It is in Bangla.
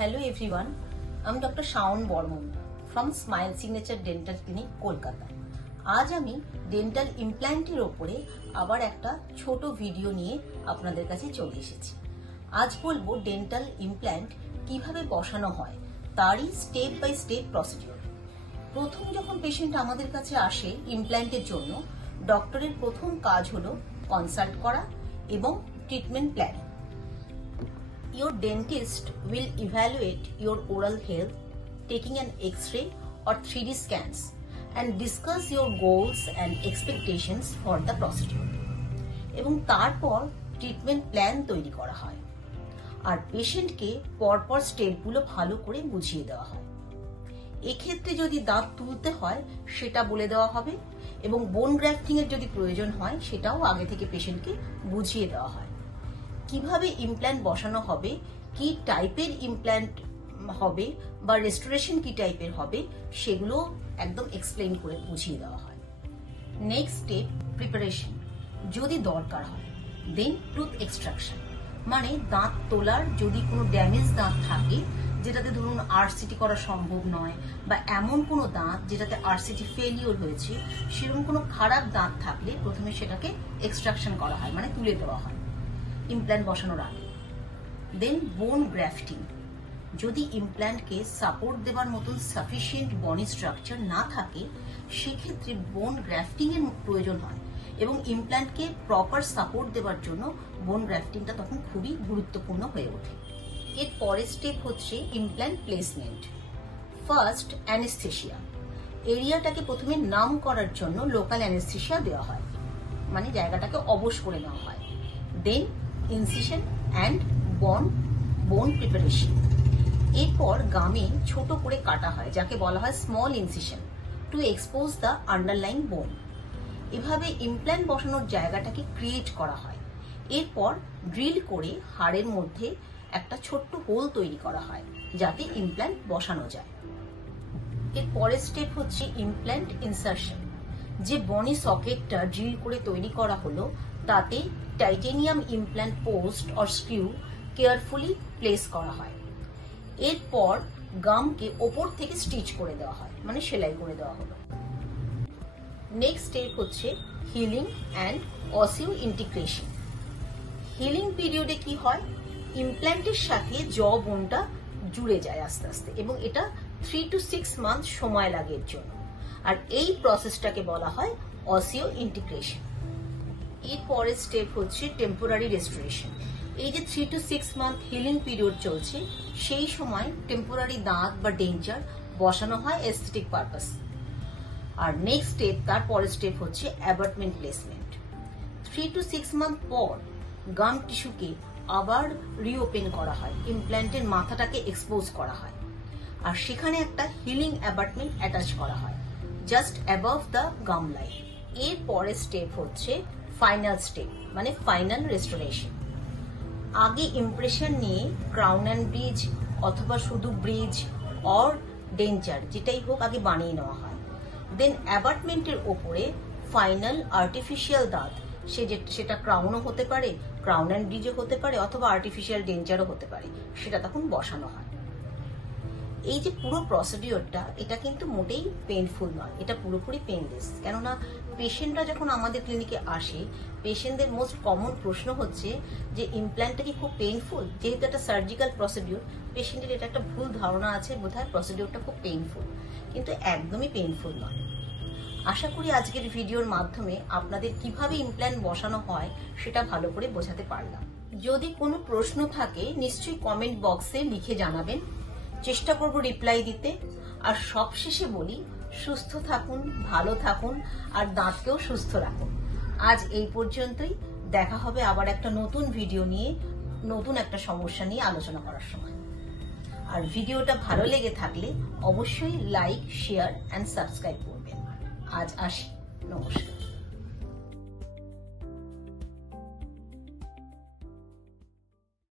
Hello everyone, I'm Dr. Shaun Bormon from Smile Signature Dental Clinic, Kolkata. আজ আমি ডেন্টাল ইমপ্ল্যান্টের ওপরে আবার একটা ছোট ভিডিও নিয়ে আপনাদের কাছে চলে এসেছি। আজ বলবো ডেন্টাল ইমপ্ল্যান্ট কিভাবে বসানো হয় তারই স্টেপ বাই স্টেপ প্রসিডিওর। প্রথম যখন পেশেন্ট আমাদের কাছে আসে ইমপ্ল্যান্টের জন্য, ডক্টরের প্রথম কাজ হলো কনসাল্ট করা এবং treatment planning. Your dentist will evaluate your oral health, taking an X-ray or 3D scans, and discuss your goals and expectations for the procedure. এবং তারপর ট্রিটমেন্ট প্ল্যান তৈরি করা হয় আর পেশেন্টকে পরপর স্টেপগুলো ভালো করে বুঝিয়ে দেওয়া হয়। এক্ষেত্রে যদি দাঁত তুলতে হয় সেটা বলে দেওয়া হবে এবং বোন গ্রাফটিং এর যদি প্রয়োজন হয় সেটাও আগে থেকে পেশেন্টকে বুঝিয়ে দেওয়া হয়। কিভাবে ইমপ্ল্যান্ট বসানো হবে, কি টাইপের ইমপ্ল্যান্ট হবে বা রেস্টোরেশন কি টাইপের হবে সেগুলো একদম এক্সপ্লেইন করে বুঝিয়ে দেওয়া হয়। নেক্সট স্টেপ প্রিপারেশন যদি দরকার হয়, দেন টুথ এক্সট্রাকশন মানে দাঁত তোলার যদি কোনো ড্যামেজ দাঁত থাকে যেটাতে ধরুন আরসিটি করা সম্ভব নয় বা এমন কোনো দাঁত যেটাতে আরসিটি ফেলিওর হয়েছে, সেরকম কোনো খারাপ দাঁত থাকলে প্রথমে সেটাকে এক্সট্রাকশন করা হয় মানে তুলে দেওয়া হয় ইমপ্ল্যান্ট বসানোর আগে। দেন বোন গ্রাফটিং যদি ইমপ্ল্যান্টকে সাপোর্ট দেওয়ার মতন সাফিসিয়েন্ট বনি স্ট্রাকচার না থাকে সেক্ষেত্রে বোন গ্রাফটিং এর প্রয়োজন হয় এবং ইমপ্ল্যান্টকে প্রপার সাপোর্ট দেওয়ার জন্য বোন গ্রাফটিংটা তখন খুবই গুরুত্বপূর্ণ হয়ে ওঠে। এর পরের স্টেপ হচ্ছে ইমপ্ল্যান্ট প্লেসমেন্ট। ফার্স্ট অ্যানেস্থেশিয়া, এরিয়াটাকে প্রথমে নাম করার জন্য লোকাল অ্যানেস্থেশিয়া দেওয়া হয় মানে জায়গাটাকে অবশ করে নেওয়া হয়। দেন ইনসিশন অ্যান্ড বোন প্রিপারেশন। এরপর গামে ছোট করে কাটা হয় যাকে বলা হয় small incision two expose the underlying বোন। এভাবে ইমপ্ল্যান্ট বসানোর জায়গাটাকে ক্রিয়েট করা হয়। এরপর ড্রিল করে হাড়ের মধ্যে একটা ছোট্ট হোল তৈরি করা হয় যাতে ইমপ্ল্যান্ট বসানো যায়। এর পরের স্টেপ হচ্ছে ইমপ্ল্যান্ট ইনসারশন। যে বনি সকেটটা ড্রিল করে তৈরি করা হলো তাতে titanium implant post or স্ক্রিউ carefully place করা হয়। এরপর গামকে ওপর থেকে স্টিচ করে দেওয়া হয় মানে সেলাই করে দেওয়া হলো। নেক্সট স্টেপ হচ্ছে হিলিং অ্যান্ড অসিও ইন্টিগ্রেশন। হিলিং পিরিয়ডে কি হয়, ইমপ্ল্যান্টের সাথে জ বোনটা জুড়ে যায় আস্তে আস্তে এবং এটা 3 to 6 মান্থ সময় লাগে এর জন্য। আর এই প্রসেসটাকে বলা হয় অসিও ইন্টিগ্রেশন। এর পরের স্টেপ হচ্ছে টেম্পোরারি রেস্টোরেশন। এই যে 3 to 6 মান্থ হিলিং পিরিয়ড চলছে সেই সময় টেম্পোরারি দাঁত বা ডেঞ্চার বসানো হয় এস্থেটিক পারপাস। আর নেক্সট স্টেপ তার পরের স্টেপ হচ্ছে অ্যাবাটমেন্ট প্লেসমেন্ট। 3 to 6 মান্থ পর গাম টিস্যুকে আবার রিওপেন করা হয়, ইমপ্ল্যান্টের মাথাটাকে এক্সপোজ করা হয় আর সেখানে একটা হিলিং অ্যাবাটমেন্ট অ্যাটাচ করা হয় just above the gum line. এর পরের স্টেপ হচ্ছে ফাইনাল স্টেপ মানে ফাইনাল রেস্টোরেশন। আগে ইমপ্রেশন নিয়ে ক্রাউন অ্যান্ড ব্রিজ অথবা শুধু ব্রিজ অর ডেঞ্চার যেটাই হোক আগে বানিয়ে নেওয়া হয়। দেন অ্যাবাটমেন্টের ওপরে ফাইনাল আর্টিফিশিয়াল দাঁত সেটা ক্রাউনও হতে পারে, ক্রাউন অ্যান্ড ব্রিজও হতে পারে অথবা আর্টিফিশিয়াল ডেঞ্চারও হতে পারে, সেটা তখন বসানো হয়। এই যে পুরো প্রসিডিওরটা এটা কিন্তু মোটেই পেইনফুল নয়, এটা পুরোপুরি পেইনলেস। কেননা পেশেন্টরা যখন আমাদের ক্লিনিকে আসে পেশেন্টদের মোস্ট কমন প্রশ্ন হচ্ছে যে ইমপ্ল্যান্টটা কি খুব পেইনফুল। যেহেতু একটা সার্জিক্যাল প্রসিডিওর পেশেন্টের এটা একটা ভুল ধারণা আছে বোধহয় প্রসিডিওরটা খুব পেইনফুল, কিন্তু একদমই পেইনফুল নয়। আশা করি আজকের ভিডিওর মাধ্যমে আপনাদের কিভাবে ইমপ্ল্যান্ট বসানো হয় সেটা ভালো করে বোঝাতে পারলাম। যদি কোনো প্রশ্ন থাকে নিশ্চয়ই কমেন্ট বক্সে লিখে জানাবেন, চেষ্টা করব রিপ্লাই দিতে। আর সবশেষে বলি সুস্থ থাকুন, ভালো থাকুন আর দাঁতকেও সুস্থ রাখুন। আজ এই পর্যন্তই, দেখা হবে আবার একটা নতুন ভিডিও নিয়ে নতুন একটা সমস্যা নিয়ে আলোচনা করার সময়। আর ভিডিওটা ভালো লেগে থাকলে অবশ্যই লাইক, শেয়ার অ্যান্ড সাবস্ক্রাইব করবেন। আজ আসি, নমস্কার।